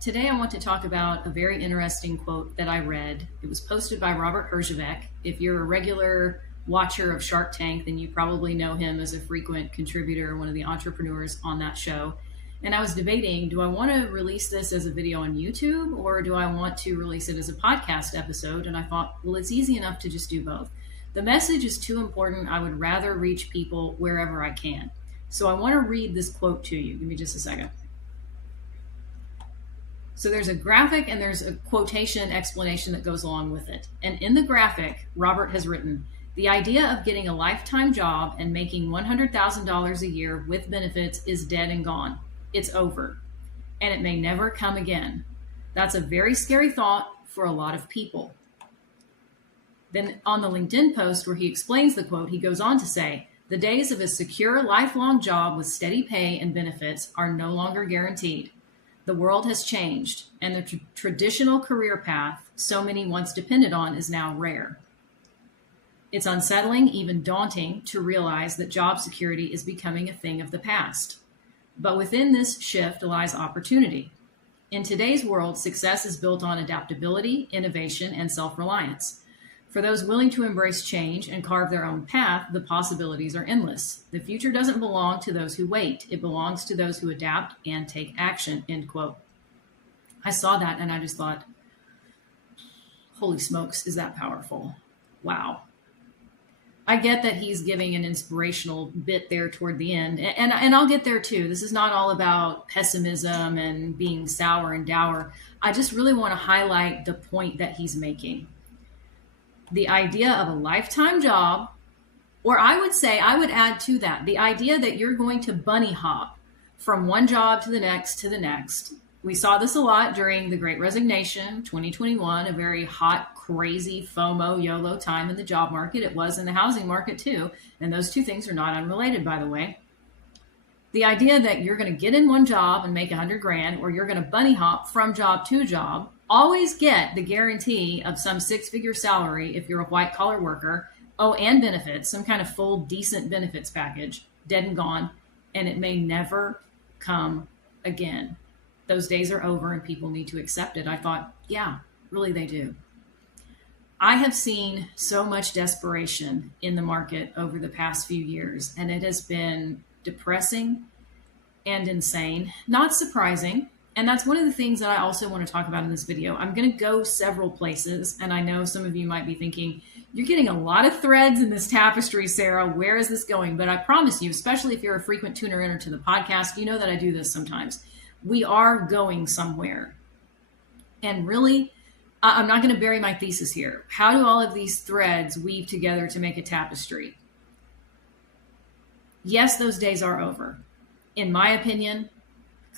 Today, I want to talk about a very interesting quote that I read. It was posted by Robert Herjavec. If you're a regular watcher of Shark Tank, then you probably know him as a frequent contributor, one of the entrepreneurs on that show. And I was debating, do I want to release this as a video on YouTube or do I want to release it as a podcast episode? And I thought, well, it's easy enough to just do both. The message is too important. I would rather reach people wherever I can. So I want to read this quote to you. Give me just a second. So there's a graphic and there's a quotation explanation that goes along with it. And in the graphic, Robert has written, the idea of getting a lifetime job and making $100,000 a year with benefits is dead and gone. It's over. And it may never come again. That's a very scary thought for a lot of people. Then on the LinkedIn post where he explains the quote, he goes on to say, the days of a secure lifelong job with steady pay and benefits are no longer guaranteed. The world has changed, and the traditional career path so many once depended on is now rare. It's unsettling, even daunting, to realize that job security is becoming a thing of the past. But within this shift lies opportunity. In today's world, success is built on adaptability, innovation, and self-reliance. For those willing to embrace change and carve their own path, the possibilities are endless. The future doesn't belong to those who wait. It belongs to those who adapt and take action, end quote. I saw that and I just thought, holy smokes, is that powerful? Wow. I get that he's giving an inspirational bit there toward the end, and I'll get there too. This is not all about pessimism and being sour and dour. I just really want to highlight the point that he's making. The idea of a lifetime job, or I would add to that, the idea that you're going to bunny hop from one job to the next to the next. We saw this a lot during the Great Resignation, 2021, a very hot, crazy FOMO, YOLO time in the job market. It was in the housing market too. And those two things are not unrelated, by the way. The idea that you're going to get in one job and make $100,000, or you're going to bunny hop from job to job, always get the guarantee of some six-figure salary if you're a white-collar worker. Oh, and benefits, some kind of full, decent benefits package, dead and gone, and it may never come again. Those days are over and people need to accept it. I thought, yeah, really they do. I have seen so much desperation in the market over the past few years, and it has been depressing and insane. Not surprising. And that's one of the things that I also want to talk about in this video. I'm going to go several places, and I know some of you might be thinking, you're getting a lot of threads in this tapestry, Sarah. Where is this going? But I promise you, especially if you're a frequent tuner in to the podcast, you know that I do this sometimes. We are going somewhere. And really, I'm not going to bury my thesis here. How do all of these threads weave together to make a tapestry? Yes, those days are over. In my opinion,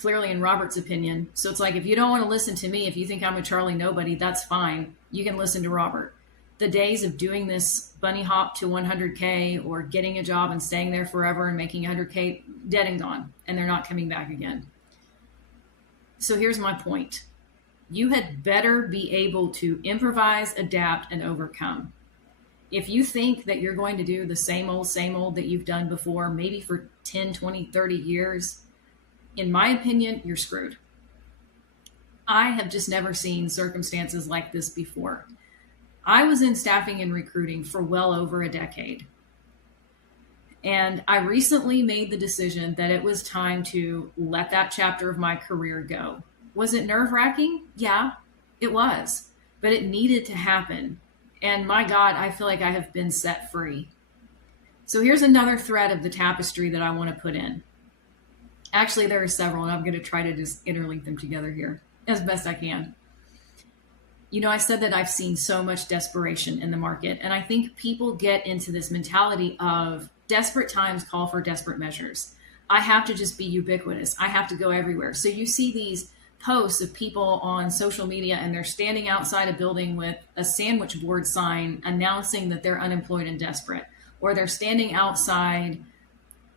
clearly in Robert's opinion. So it's like, if you don't want to listen to me, if you think I'm a Charlie Nobody, that's fine. You can listen to Robert. The days of doing this bunny hop to 100K or getting a job and staying there forever and making 100K, dead and gone. And they're not coming back again. So here's my point. You had better be able to improvise, adapt, and overcome. If you think that you're going to do the same old that you've done before, maybe for 10, 20, 30 years, in my opinion, you're screwed. I have just never seen circumstances like this before. I was in staffing and recruiting for well over a decade. And I recently made the decision that it was time to let that chapter of my career go. Was it nerve-wracking? Yeah, it was. But it needed to happen. And my God, I feel like I have been set free. So here's another thread of the tapestry that I want to put in. Actually, there are several, and I'm going to try to just interlink them together here as best I can. You know, I said that I've seen so much desperation in the market, and I think people get into this mentality of desperate times call for desperate measures. I have to just be ubiquitous. I have to go everywhere. So you see these posts of people on social media, and they're standing outside a building with a sandwich board sign announcing that they're unemployed and desperate, or they're standing outside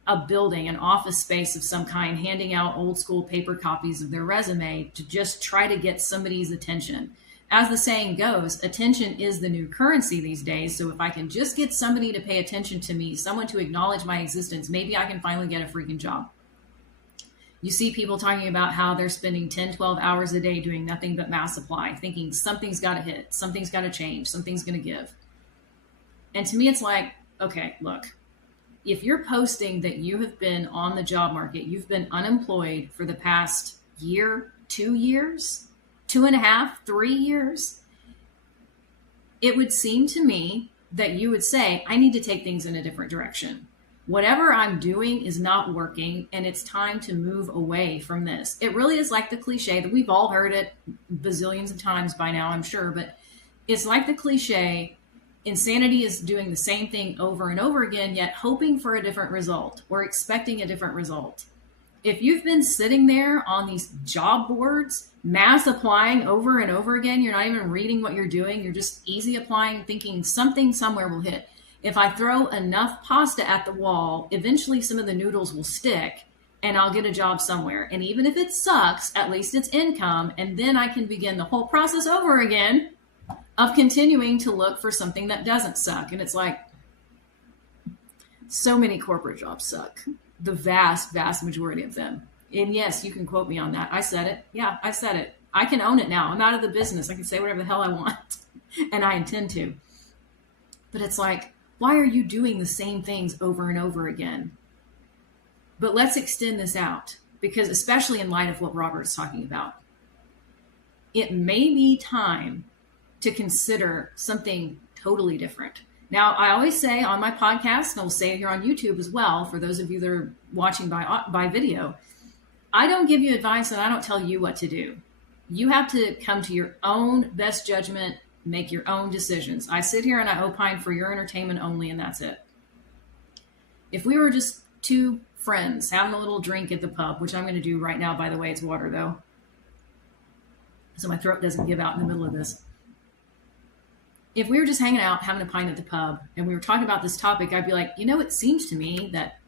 a building, an office space of some kind, handing out old school paper copies of their resume to just try to get somebody's attention. As the saying goes, attention is the new currency these days. So if I can just get somebody to pay attention to me, someone to acknowledge my existence, maybe I can finally get a freaking job. You see people talking about how they're spending 10, 12 hours a day doing nothing but mass supply, thinking something's got to hit, something's got to change, something's going to give. And to me, it's like, okay, look, if you're posting that you have been on the job market, you've been unemployed for the past year, 2 years, 2.5, 3 years, it would seem to me that you would say, I need to take things in a different direction. Whatever I'm doing is not working, and it's time to move away from this. It really is like the cliche that we've all heard it bazillions of times by now, I'm sure, but it's like the cliche, insanity is doing the same thing over and over again, yet hoping for a different result or expecting a different result. If you've been sitting there on these job boards, mass applying over and over again, you're not even reading what you're doing, you're just easy applying, thinking something somewhere will hit. If I throw enough pasta at the wall, eventually some of the noodles will stick and I'll get a job somewhere. And even if it sucks, at least it's income. And then I can begin the whole process over again of continuing to look for something that doesn't suck. And it's like, so many corporate jobs suck. The vast, vast majority of them. And yes, you can quote me on that. I said it. Yeah, I said it. I can own it now. I'm out of the business. I can say whatever the hell I want. And I intend to. But it's like, why are you doing the same things over and over again? But let's extend this out, because especially in light of what Robert's talking about, it may be time to consider something totally different. Now, I always say on my podcast, and I'll say it here on YouTube as well, for those of you that are watching by video, I don't give you advice and I don't tell you what to do. You have to come to your own best judgment, make your own decisions. I sit here and I opine for your entertainment only, and that's it. If we were just two friends having a little drink at the pub, which I'm going to do right now, by the way, it's water though, so my throat doesn't give out in the middle of this. If we were just hanging out, having a pint at the pub, and we were talking about this topic, I'd be like, it seems to me that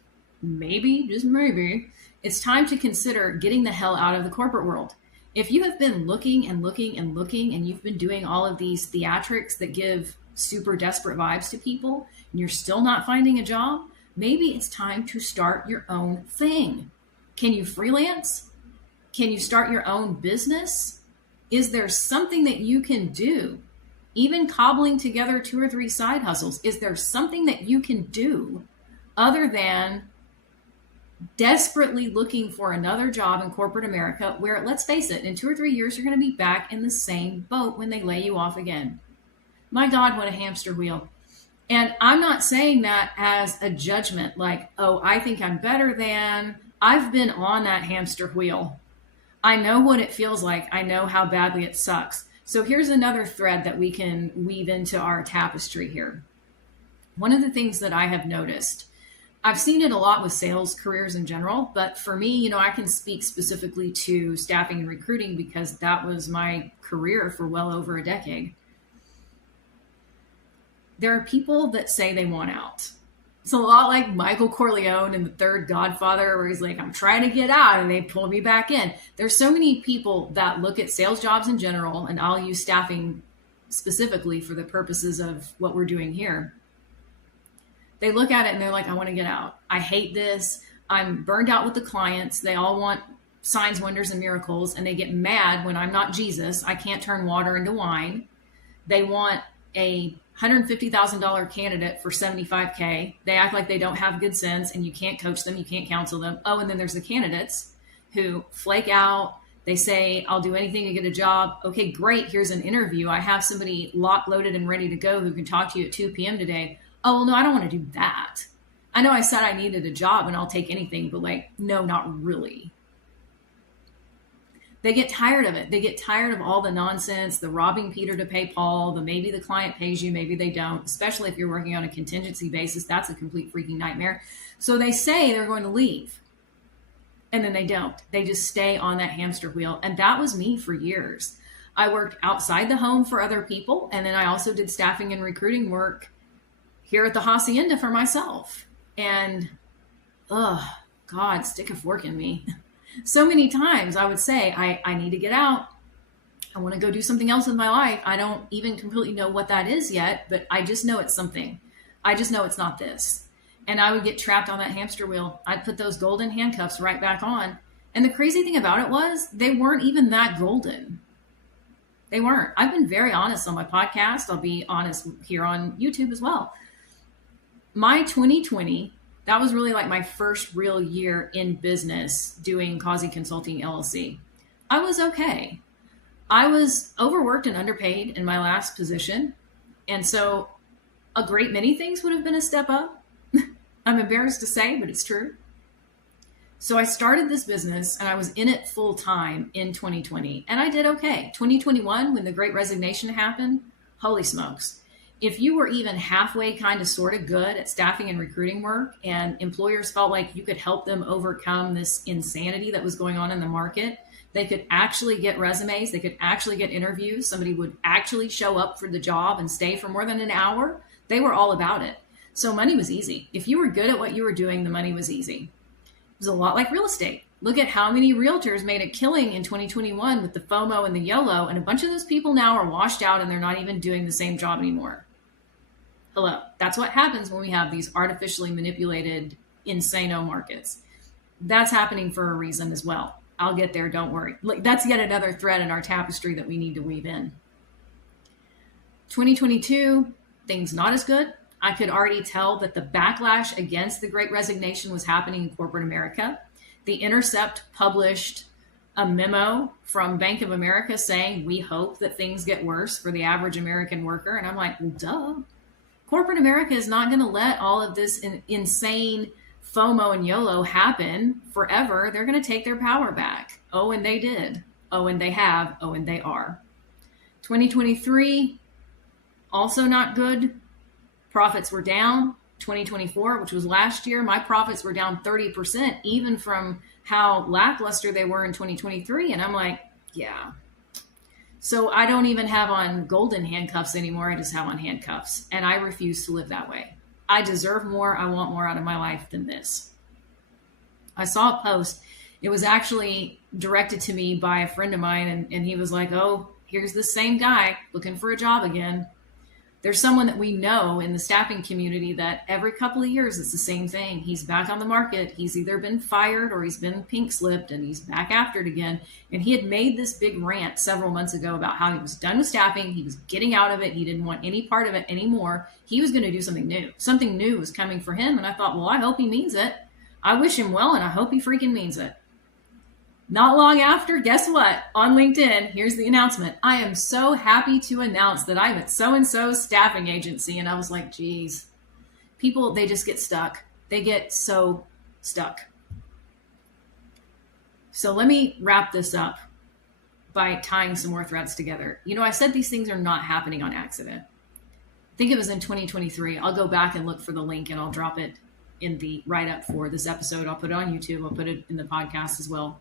maybe, just maybe, it's time to consider getting the hell out of the corporate world. If you have been looking and looking and looking, and you've been doing all of these theatrics that give super desperate vibes to people, and you're still not finding a job, maybe it's time to start your own thing. Can you freelance? Can you start your own business? Is there something that you can do? Even cobbling together 2 or 3 side hustles, is there something that you can do other than desperately looking for another job in corporate America where, let's face it, in 2 or 3 years, you're going to be back in the same boat when they lay you off again? My God, what a hamster wheel. And I'm not saying that as a judgment, like, oh, I think I'm better than. I've been on that hamster wheel. I know what it feels like. I know how badly it sucks. So here's another thread that we can weave into our tapestry here. One of the things that I have noticed, I've seen it a lot with sales careers in general, but for me, I can speak specifically to staffing and recruiting because that was my career for well over a decade. There are people that say they want out. It's a lot like Michael Corleone in The Third Godfather, where he's like, I'm trying to get out, and they pull me back in. There's so many people that look at sales jobs in general, and I'll use staffing specifically for the purposes of what we're doing here. They look at it and they're like, I want to get out. I hate this. I'm burned out with the clients. They all want signs, wonders, and miracles, and they get mad when I'm not Jesus. I can't turn water into wine. They want a $150,000 candidate for $75K. They act like they don't have good sense, and you can't coach them, you can't counsel them. Oh, and then there's the candidates who flake out. They say, I'll do anything to get a job. Okay, great. Here's an interview. I have somebody locked, loaded, and ready to go who can talk to you at 2 p.m. today. Oh, well, no, I don't want to do that. I know I said I needed a job and I'll take anything, but no, not really. They get tired of it. They get tired of all the nonsense, the robbing Peter to pay Paul, the maybe the client pays you, maybe they don't, especially if you're working on a contingency basis. That's a complete freaking nightmare. So they say they're going to leave, and then they don't. They just stay on that hamster wheel. And that was me for years. I worked outside the home for other people, and then I also did staffing and recruiting work here at the Hacienda for myself. And, God, stick a fork in me. So many times I would say, I need to get out. I want to go do something else with my life. I don't even completely know what that is yet, but I just know it's something. I just know it's not this. And I would get trapped on that hamster wheel. I'd put those golden handcuffs right back on, And the crazy thing about it was they weren't even that golden. They weren't. I've been very honest on my podcast. I'll be honest here on YouTube as well. My 2020, that was really like my first real year in business doing Causey Consulting LLC. I was okay. I was overworked and underpaid in my last position. And so a great many things would have been a step up. I'm embarrassed to say, but it's true. So I started this business and I was in it full time in 2020 and I did okay. 2021, when the Great Resignation happened, holy smokes. If you were even halfway kind of sort of good at staffing and recruiting work and employers felt like you could help them overcome this insanity that was going on in the market, they could actually get resumes, they could actually get interviews, somebody would actually show up for the job and stay for more than an hour, they were all about it. So money was easy. If you were good at what you were doing, the money was easy. It was a lot like real estate. Look at how many realtors made a killing in 2021 with the FOMO and the YOLO, and a bunch of those people now are washed out and they're not even doing the same job anymore. Hello. That's what happens when we have these artificially manipulated, insano markets. That's happening for a reason as well. I'll get there, don't worry. Look, that's yet another thread in our tapestry that we need to weave in. 2022, things not as good. I could already tell that the backlash against the Great Resignation was happening in corporate America. The Intercept published a memo from Bank of America saying, we hope that things get worse for the average American worker. And I'm like, well, duh. Corporate America is not going to let all of this insane FOMO and YOLO happen forever. They're going to take their power back. Oh, and they did. Oh, and they have. Oh, and they are. 2023, also not good. Profits were down. 2024, which was last year, my profits were down 30%, even from how lackluster they were in 2023. And I'm like, yeah. So I don't even have on golden handcuffs anymore. I just have on handcuffs. And I refuse to live that way. I deserve more. I want more out of my life than this. I saw a post. It was actually directed to me by a friend of mine. And he was like, oh, here's the same guy looking for a job again. There's someone that we know in the staffing community that every couple of years, it's the same thing. He's back on the market. He's either been fired or he's been pink slipped and he's back after it again. And he had made this big rant several months ago about how he was done with staffing. He was getting out of it. He didn't want any part of it anymore. He was going to do something new. Something new was coming for him. And I thought, well, I hope he means it. I wish him well, and I hope he freaking means it. Not long after, guess what? On LinkedIn, here's the announcement. I am so happy to announce that I'm at so-and-so staffing agency. And I was like, geez, people, they just get stuck. They get so stuck. So let me wrap this up by tying some more threads together. You know, I said these things are not happening on accident. I think it was in 2023. I'll go back and look for the link and I'll drop it in the write-up for this episode. I'll put it on YouTube. I'll put it in the podcast as well.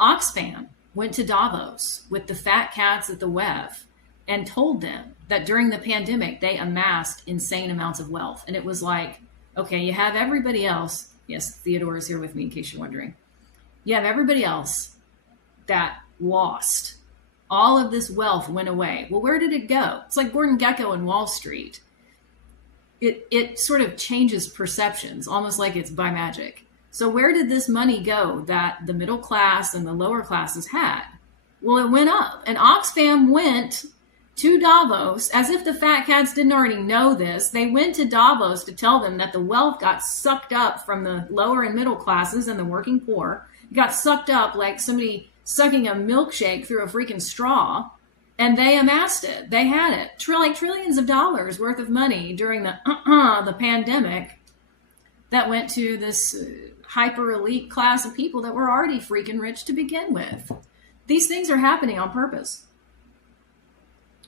Oxfam went to Davos with the fat cats at the WEF and told them that during the pandemic, they amassed insane amounts of wealth. And it was like, okay, you have everybody else. Yes, Theodore is here with me in case you're wondering. You have everybody else that lost. All of this wealth went away. Well, where did it go? It's like Gordon Gekko in Wall Street. It sort of changes perceptions, almost like it's by magic. So where did this money go that the middle class and the lower classes had? Well, it went up. And Oxfam went to Davos, as if the fat cats didn't already know this. They went to Davos to tell them that the wealth got sucked up from the lower and middle classes and the working poor. It got sucked up like somebody sucking a milkshake through a freaking straw. And they amassed it. They had it. Like trillions of dollars worth of money during the pandemic that went to this hyper elite class of people that were already freaking rich to begin with. These things are happening on purpose.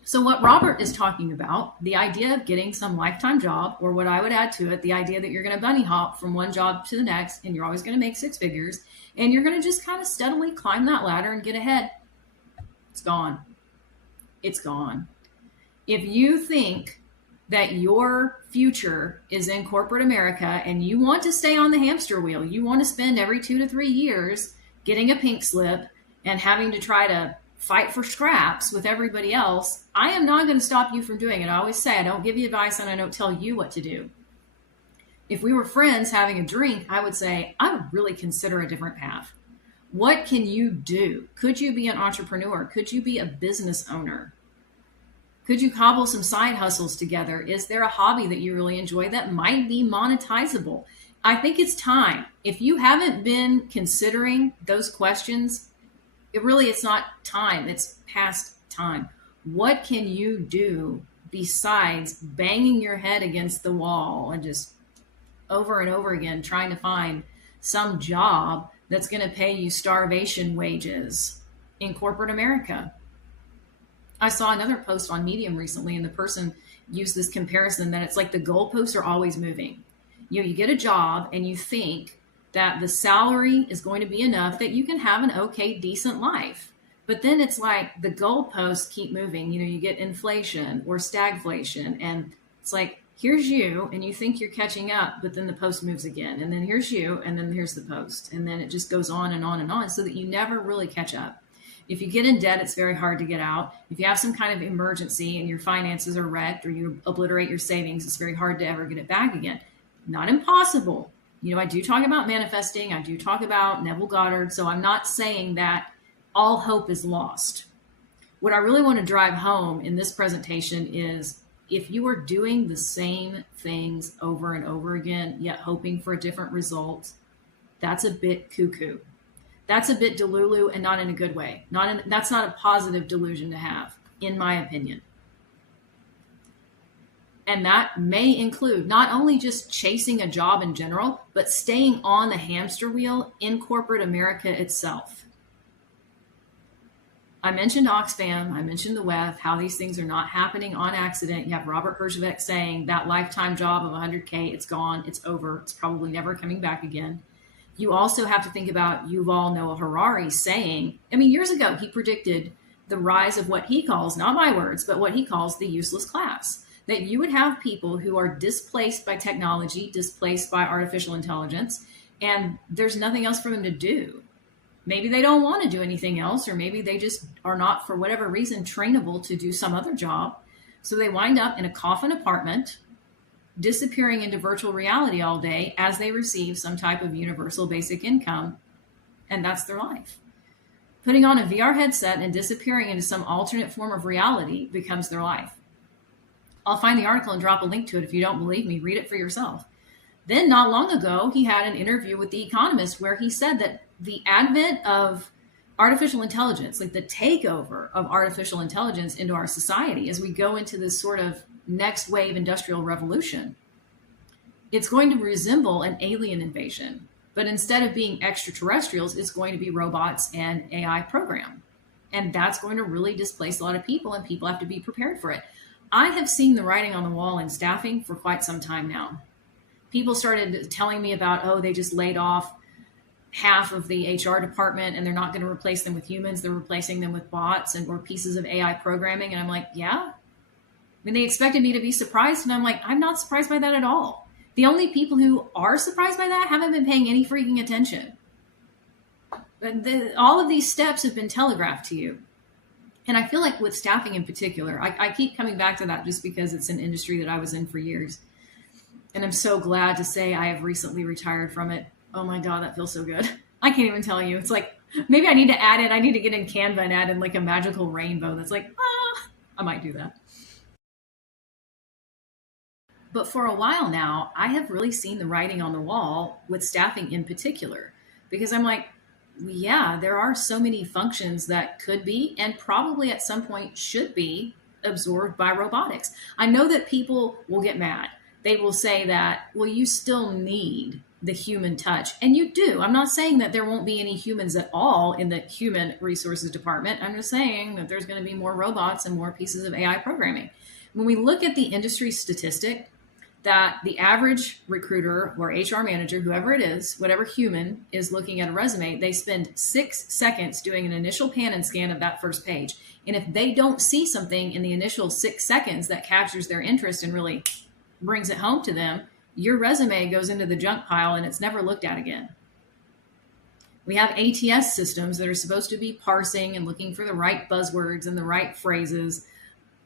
So what Robert is talking about, the idea of getting some lifetime job, or what I would add to it, the idea that you're going to bunny hop from one job to the next, and you're always going to make six figures, and you're going to just kind of steadily climb that ladder and get ahead. It's gone. It's gone. If you think that your future is in corporate America and you want to stay on the hamster wheel, you want to spend every 2 to 3 years getting a pink slip and having to try to fight for scraps with everybody else, I am not going to stop you from doing it. I always say I don't give you advice and I don't tell you what to do. If we were friends having a drink, I would say I would really consider a different path. What can you do? Could you be an entrepreneur? Could you be a business owner? Could you cobble some side hustles together? Is there a hobby that you really enjoy that might be monetizable? I think it's time. If you haven't been considering those questions, it's not time. It's past time. What can you do besides banging your head against the wall and just over and over again trying to find some job that's going to pay you starvation wages in corporate America? I saw another post on Medium recently, and the person used this comparison that it's like the goalposts are always moving. You get a job and you think that the salary is going to be enough that you can have an okay, decent life. But then it's like the goalposts keep moving. You get inflation or stagflation, and it's like, here's you, and you think you're catching up, but then the post moves again. And then here's you, and then here's the post. And then it just goes on and on and on, so that you never really catch up. If you get in debt, it's very hard to get out. If you have some kind of emergency and your finances are wrecked or you obliterate your savings, it's very hard to ever get it back again. Not impossible. I do talk about manifesting. I do talk about Neville Goddard. So I'm not saying that all hope is lost. What I really want to drive home in this presentation is, if you are doing the same things over and over again, yet hoping for a different result, that's a bit cuckoo. That's a bit delulu, and not in a good way. That's not a positive delusion to have, in my opinion. And that may include not only just chasing a job in general, but staying on the hamster wheel in corporate America itself. I mentioned Oxfam, I mentioned the WEF, how these things are not happening on accident. You have Robert Herjavec saying that lifetime job of 100K, it's gone, it's over, it's probably never coming back again. You also have to think about Yuval Noah Harari saying, years ago, he predicted the rise of what he calls, not my words, but what he calls the useless class. That you would have people who are displaced by technology, displaced by artificial intelligence, and there's nothing else for them to do. Maybe they don't want to do anything else, or maybe they just are not, for whatever reason, trainable to do some other job. So they wind up in a coffin apartment, disappearing into virtual reality all day as they receive some type of universal basic income, and that's their life. Putting on a VR headset and disappearing into some alternate form of reality becomes their life. I'll find the article and drop a link to it if you don't believe me. Read it for yourself. Then, not long ago, he had an interview with The Economist where he said that the advent of artificial intelligence, like the takeover of artificial intelligence into our society as we go into this sort of next wave industrial revolution, it's going to resemble an alien invasion. But instead of being extraterrestrials, it's going to be robots and AI program. And that's going to really displace a lot of people, and people have to be prepared for it. I have seen the writing on the wall in staffing for quite some time now. People started telling me about, they just laid off half of the HR department and they're not going to replace them with humans. They're replacing them with bots or pieces of AI programming. And I'm like, yeah. They expected me to be surprised. And I'm like, I'm not surprised by that at all. The only people who are surprised by that haven't been paying any freaking attention. All of these steps have been telegraphed to you. And I feel like with staffing in particular, I keep coming back to that just because it's an industry that I was in for years. And I'm so glad to say I have recently retired from it. Oh my God, that feels so good. I can't even tell you. It's like, maybe I need to add it. I need to get in Canva and add in like a magical rainbow that's like, I might do that. But for a while now, I have really seen the writing on the wall with staffing in particular, because I'm like, yeah, there are so many functions that could be and probably at some point should be absorbed by robotics. I know that people will get mad. They will say that, well, you still need the human touch. And you do. I'm not saying that there won't be any humans at all in the human resources department. I'm just saying that there's going to be more robots and more pieces of AI programming. When we look at the industry statistic, that the average recruiter or HR manager, whoever it is, whatever human is looking at a resume, they spend 6 seconds doing an initial pan and scan of that first page. And if they don't see something in the initial 6 seconds that captures their interest and really brings it home to them, your resume goes into the junk pile and it's never looked at again. We have ATS systems that are supposed to be parsing and looking for the right buzzwords and the right phrases.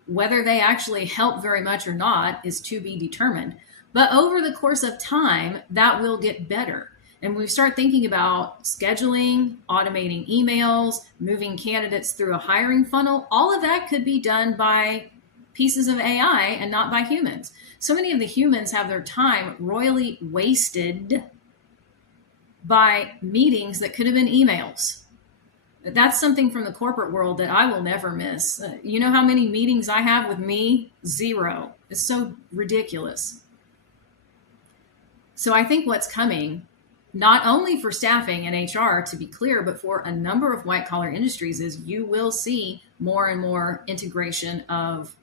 Whether they actually help very much or not is to be determined. But over the course of time, that will get better. And we start thinking about scheduling, automating emails, moving candidates through a hiring funnel. All of that could be done by pieces of AI and not by humans. So many of the humans have their time royally wasted by meetings that could have been emails. That's something from the corporate world that I will never miss. You know how many meetings I have with me? 0. It's so ridiculous. So I think what's coming, not only for staffing and HR, to be clear, but for a number of white collar industries, is you will see more and more integration of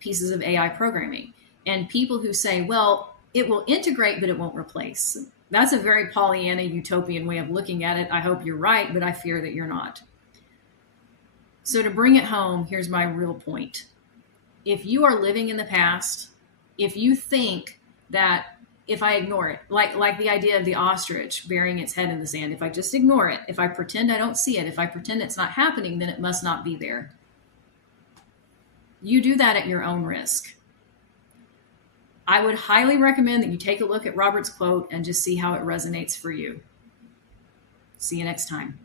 pieces of AI programming. And people who say, well, it will integrate, but it won't replace. That's a very Pollyanna utopian way of looking at it. I hope you're right, but I fear that you're not. So to bring it home, here's my real point. If you are living in the past, if you think that if I ignore it, like the idea of the ostrich burying its head in the sand, if I just ignore it, if I pretend I don't see it, if I pretend it's not happening, then it must not be there. You do that at your own risk. I would highly recommend that you take a look at Robert's quote and just see how it resonates for you. See you next time.